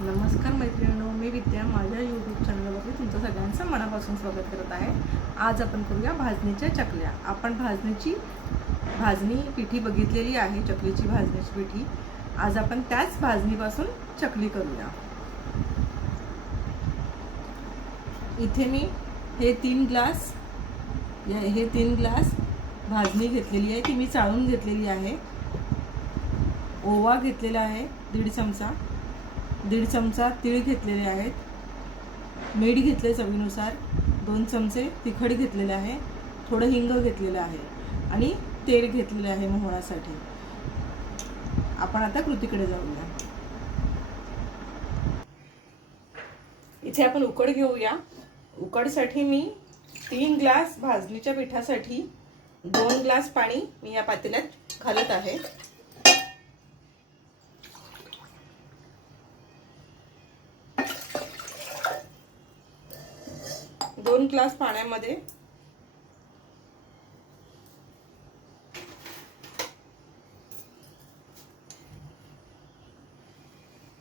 नमस्कार मैत्रिणींनो, मी विद्या माझ्या यूट्यूब चॅनलवरती तुमचं सगळ्यांचं मनापासून स्वागत करत आहे। आज आपण करूया भाजणीच्या चकल्या। आपण भाजणी पिठी बघितलेली आहे, चकलीची भाजणीची पिठी। आज आपण त्याच भाजणीपासून चकली करूया। इथे मी हे 3 ग्लास भाजणी घेतलेली आहे, ती मी चाळून घेतलेली आहे। ओवा घेतलेला आहे 1.5 चमचा तीळ घेतलेले आहेत, मीठ घेतले चवीनुसार, 2 चमचे तिखट घेतलेले आहे, थोडं हिंग घेतलेलं आहे आणि तेल घेतलेले आहे मोहनासाठी। आपण आता कृतीकडे जाऊया। इथे आपण उकड घेऊया। उकडसाठी मी 3 ग्लास भाजणीच्या पिठासाठी 2 ग्लास पाणी मी या पातेल्यात घालत आहे। 2 ग्लास पाण्यामध्ये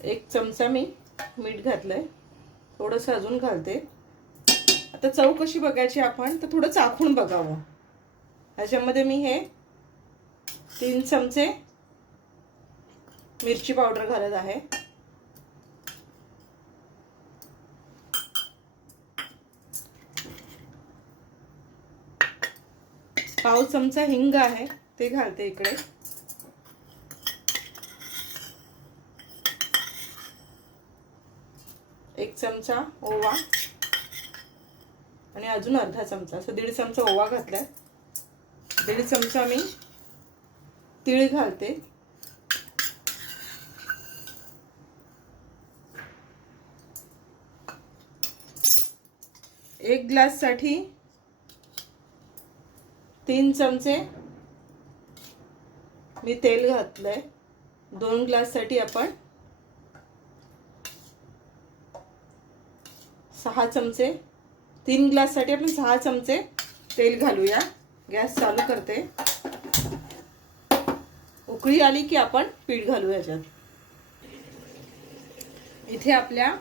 1 चमचा मी मीठ घातलंय, थोडंसं अजून घालते। आता चव कशी बघायची आपण तर थोडं चाखून बघावं। ह्याच्यामध्ये मी हे 3 चमचे मिरची पावडर घालत आहे, 1/2 चमचा हिंग आहे ते घालते इकडे, 1 चमचा ओवा आणि अजून अर्धा चमचा, असं 1.5 चमचा ओवा घातलाय। 1.5 चमचा मी तीळ घालते, 1 ग्लास साठी 3 चमचे मी तेल घातलंय, 2 ग्लास साठी आपण 6 चमचे, 3 ग्लास साठी आपण 6 चमचे तेल घालूया। गॅस चालू करते। उकळी आली की आपण पीठ घालू याच्यात। इथे आपल्या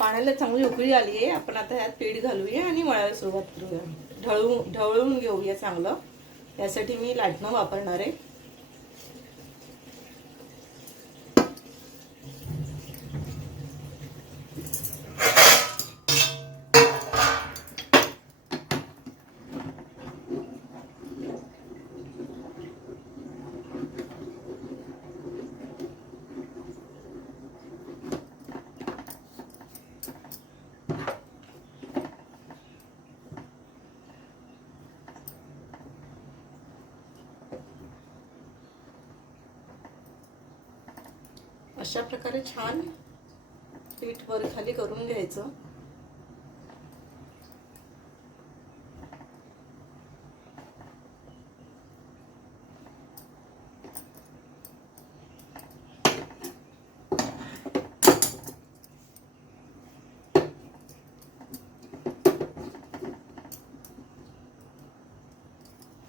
पाण्याला चांगली उकळी आली आहे, आपण आता यात पीठ घालूया आणि मळायला सुरुवात करूया। ढवळून घेऊया चांगलं, यासाठी मी लाटणं वापरणार आहे। अशा प्रकारे छान पीठ वर खाली करून घ्यायचं।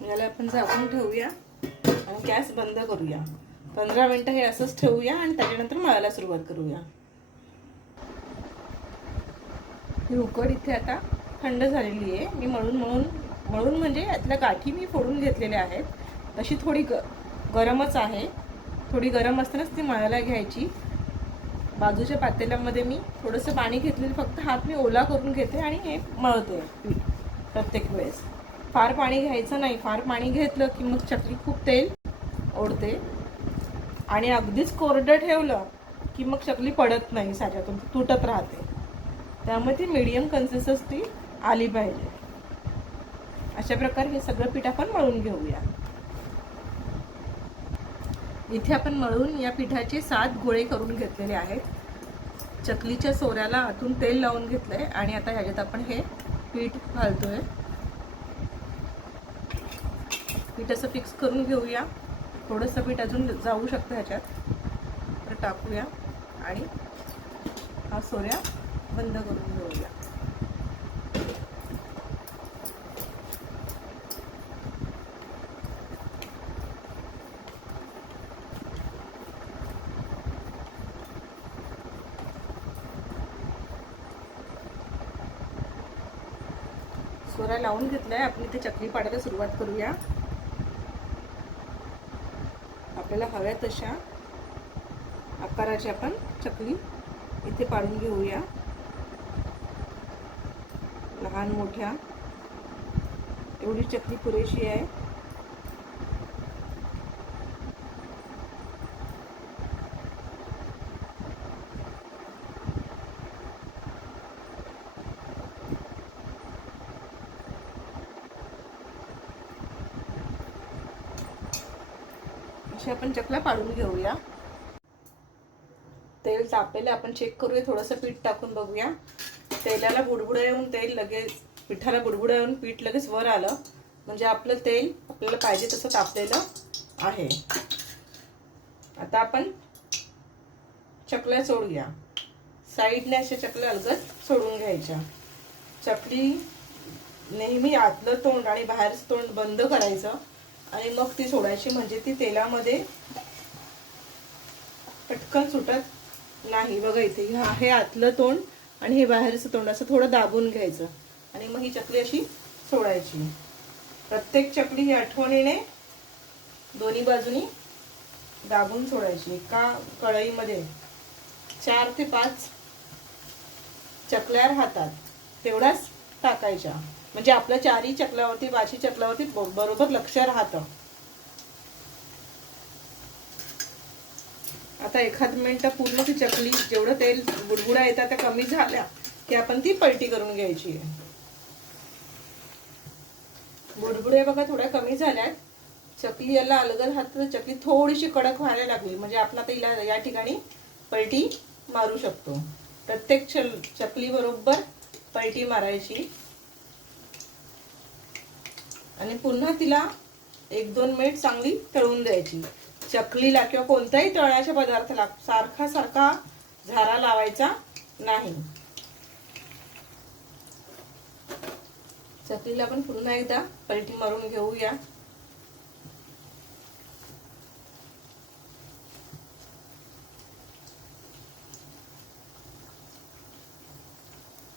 याला आपण झाकून ठेवूया आणि गॅस बंद करूया। 15 मिनिटं हे असंच ठेवूया आणि त्याच्यानंतर मळायला सुरुवात करूया। ही उकड इथे आता थंड झालेली आहे। मी मळून म्हणजे यातल्या गाठी मी फोडून घेतलेल्या आहेत। तशी थोडी गरमच आहे, थोडी गरम असतानाच ती मळायला घ्यायची। बाजूच्या पातेल्यामध्ये मी थोडंसं पाणी घेतलेलं, फक्त हात मी ओला करून घेते आणि हे मळते पीठ प्रत्येक वेळेस। फार पाणी घ्यायचं नाही, फार पाणी घेतलं की मग चकली खूप तेल ओढते आणि अगदीच कोरडं ठेवलं की मग चकली पडत नाही, साच्यातून तुटत राहते। त्यामुळे ती मीडियम कन्सिस्टन्सी आली पाहिजे। अशा प्रकारे हे सगळं पीठ आपण मळून घेऊया। इथे आपण मळून या पिठाचे 7 गोळे करून घेतलेले आहेत। चकलीच्या सोऱ्याला आतून तेल लावून घेतलंय आणि आता ह्याच्यात आपण हे पीठ घालतोय। पीठ असं फिक्स करून घेऊया। थोडंसं पीठ अजून जाऊ शकतं ह्याच्यात, तर टाकूया आणि हा सोऱ्या बंद करून घेऊया। स्वरा लावून घेतलाय. आपण इथे चकली पाडायला सुरुवात करूया. आपल्याला हव्या तशा आकाराची आपण चकली इथे पाडून घेऊया. लहान मोठ्या एवढी चकली पुरेशी आहे. अशा आपण चकल्या पाडून घेऊया. तेल तापलेलं आपण चेक करूया. थोडंसं पीठ टाकून बघूया. तेलाला बुडबुडा येऊन तेल लगेच, पिठाला बुडबुडा येऊन पीठ लगेच वर आलं म्हणजे आपलं तेल आपल्याला पाहिजे तसं तापलेलं आहे. आता आपण चकल्या सोडूया. साईडने अशा चकल्या अलगद सोडून घ्यायच्या. चकली नेहमी आतलं तोंड आणि बाहेरचं तोंड बंद करायचं आणि मग ती सोडायची, म्हणजे ती तेलामध्ये पटकन सुटत नाही. बघा इथे हे आतलं तोंड आणि हे बाहेरचं तोंड असं थोडं दाबून घ्यायचं आणि मग ही चकली अशी सोडायची. प्रत्येक चकली ही आठवणीने दोन्ही बाजूनी दाबून सोडायची. एका कढईमध्ये 4 ते 5 चकल्या राहतात तेवढाच टाकायच्या, म्हणजे आपल्या 4ही चकल्यावरती 5ही चकल्यावरती बरोबर लक्ष राहतं. आता एखाद मिनिट पूर्ण ती चकली जेवढं तेल बुडबुडा येतात त्या कमी झाल्या की आपण ती पलटी करून घ्यायची आहे. बुडबुडे बघा थोड्या कमी झाल्यात. चकली याला अलगद हात चकली थोडीशी कडक व्हायला लागली म्हणजे आपण आता हिला या ठिकाणी पलटी मारू शकतो. प्रत्येक चकली बरोबर पलटी मारायची आणि पुन्हा तिला 1-2 मिनिट चांगली तळून द्यायची. चकलीला किंवा कोणत्याही तळण्याच्या पदार्थाला सारखा झारा लावायचा नाही. चकलीला आपण पुन्हा एकदा पलटी मारून घेऊया.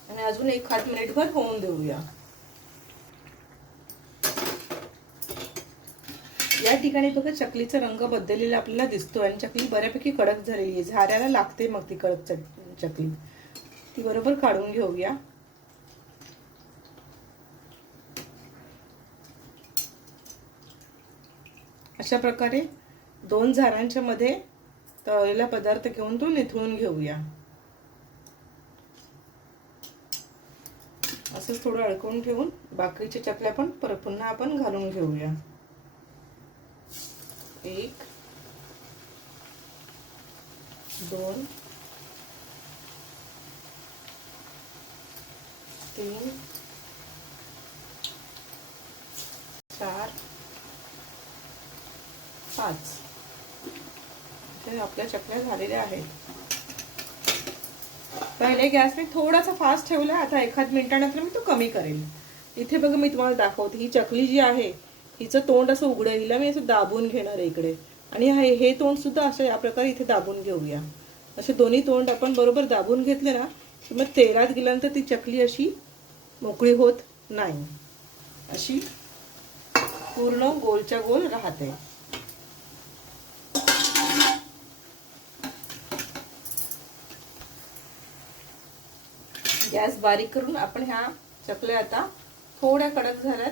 आणि अजून 1 मिनिटभर होऊन देऊया. या ठिकाणी बघा चकलीचा रंग बदललेला आपल्याला दिसतो आणि चकली बऱ्यापैकी कडक झालेली आहे. झाऱ्याला लागते मग ती कडक चकली. ती बरोबर काढून घेऊया. अशा प्रकारे 2 झाऱ्यांच्या मध्ये तळलेला पदार्थ घेऊन तो निथळून घेऊया. असंच थोडं अडकवून ठेवून बाकीच्या चकल्या पण पुन्हा आपण घालून घेऊया. 1 2 3 4 5 आपल्या चकल्या झालेल्या आहेत. पहिले गॅस मी थोडासा फास्ट ठेवला. आता 1 मिनिटानंतर मी तो कमी करेल. इथे बघा मी तुम्हाला दाखवते. ही चकली जी आहे हिचं तोंड असं उघडं, हिला मी असं दाबून घेणार आहे इकडे आणि हे तोंड सुद्धा असं या प्रकारे इथे दाबून घेऊया. असे दोन्ही तोंड आपण बरोबर दाबून घेतले ना की मग तेलात गेल्यानंतर ती चकली अशी मोकळी होत नाही. अशी पूर्ण गोलच्या गोल राहते. गॅस बारीक करून आपण ह्या चकल्या आता थोड्या कडक झाल्यात,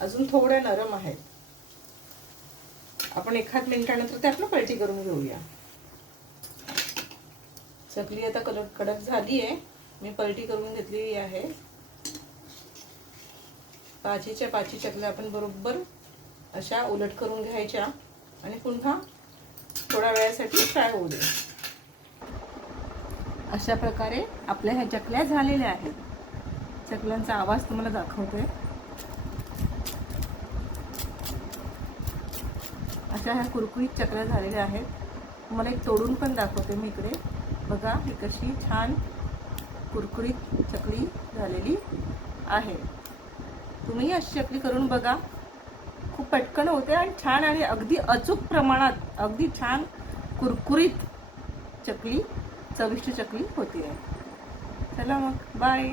अजून थोड्या नरम आहेत. आपण 1 मिनिटानंतर ते आपण पलटी करून घेऊया. चकली आता कडक झाली आहे. मी पलटी करून घेतलेली आहे. 5च्या 5 चकल्या आपण बरोबर अशा उलट करून घ्यायच्या आणि पुन्हा थोड्या वेळासाठी फ्राय होऊ दे. अशा प्रकारे आपल्या ह्या चकल्या झालेल्या आहेत. चकल्यांचा आवाज तुम्हाला दाखवते. अशा ह्या कुरकुरीत चकल्या झालेल्या आहेत. तुम्हाला एक तोडून पण दाखवते मी इकडे. बघा ही कशी छान कुरकुरीत चकली झालेली आहे. तुम्ही अशी चकली करून बघा. खूप पटकन होते आणि छान आणि अगदी अचूक प्रमाणात अगदी छान कुरकुरीत चकली, चविष्ट चकली होते. चला मग बाय.